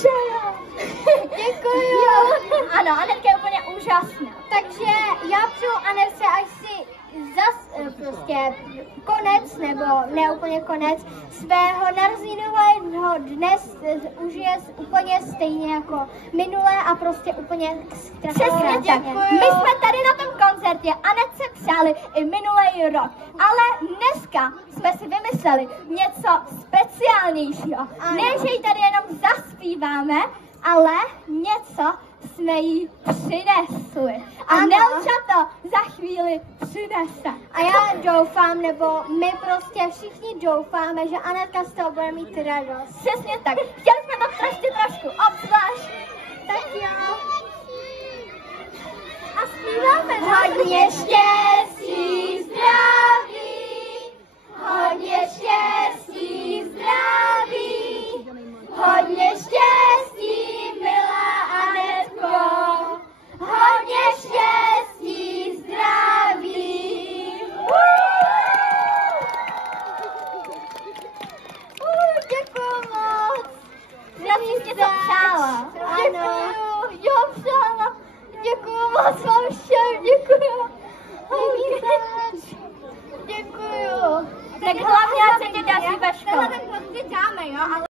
přeju. Děkuju. Ano, Anetka je úplně úžasná. Takže já přeju Anetce, až si zas prostě konec, nebo ne úplně konec, svého narozeninového dnes užije úplně stejně jako minule a prostě úplně Přesně tak. My jsme tady na tom koncertě Anetce přáli i minulý rok, ale dneska jsme si vymysleli něco speciálnějšího. Ne, že ji tady jenom zaspíváme, ale něco jsme jí přinesli. A Nelča to za chvíli přinese. A já doufám, nebo my prostě všichni doufáme, že Anetka z toho bude mít radost. Přesně tak. Chtěli jsme to trošku obzvlášť. Tak jo. A zpíváme Hodně štěstí, zdraví, hodně štěstí, zdraví, hodně štěstí, milá Anetko, hodně štěstí, zdraví. Děkuju moc. Zdraví jsi to přála. Ano. Jo, přála. Děkuju moc vám všem, děkuju.